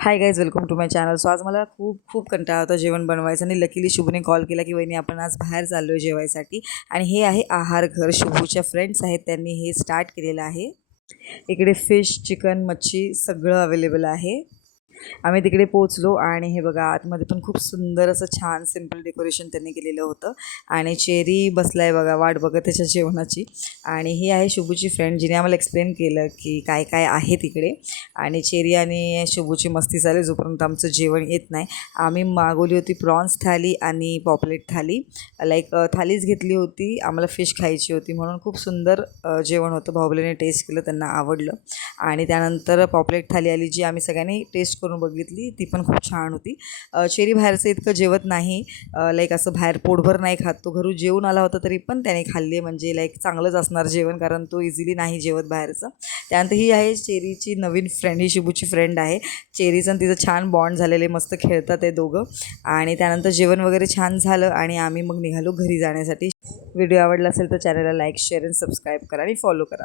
High guys, welcome to my channel. So आज मला खूप कंटाळा होता जेवण बनवायचं आणि लकीली शुभूने कॉल केला की वहिनी आपण आज बाहेर चाललो आहे जेवायसाठी. आणि हे आहे आहार घर. शुभूच्या फ्रेंड्स आहेत, त्यांनी हे स्टार्ट केलेलं आहे. इकडे फिश, चिकन, मच्छी सगळं अवेलेबल आहे. आम्ही तिकडे पोहोचलो आणि हे बघा आतमध्ये पण खूप सुंदर असं छान सिम्पल डेकोरेशन त्यांनी केलेलं होतं. आणि चेरी बसलाय बघा वाट बघत त्याच्या जेवणाची. आणि ही आहे शुभूची फ्रेंड, जिने आम्हाला एक्सप्लेन केलं की काय काय आहे तिकडे. आणि चेरी आणि शुभूची मस्ती चालू जोपर्यंत आमचं जेवण येत नाही. आम्ही मागवली होती प्रॉन्स थाली आणि पॉपलेट थाली. थालीच घेतली होती, आम्हाला फिश खायची होती म्हणून. खूप सुंदर जेवण होतं. बाहुबलीने टेस्ट केलं, त्यांना आवडलं. आणि त्यानंतर पॉपलेट थाली आली, जी आम्ही सगळ्यांनी टेस्ट करून बघितली, ती पण खूप छान होती. चेरी बाहेरचं इतकं जेवत नाही, असं बाहेर पोटभर नाही खात. तो घरून जेवून आला होता तरी पण त्याने खाल्ले, म्हणजे चांगलंच असणार जेवण, कारण तो इझिली नाही जेवत बाहेरचं. त्यानंतर ही आहे चेरीची नवीन फ्रेंड, ही शिबूची फ्रेंड आहे. चेरीचं आणि तिचं छान बॉन्ड झालेले, मस्त खेळतात ते दोघं. आणि त्यानंतर जेवण वगैरे छान झालं आणि आम्ही मग निघालो घरी जाण्यासाठी. व्हिडिओ आवडला असेल तर चॅनलला लाईक, शेअर आणि सबस्क्राईब करा आणि फॉलो करा.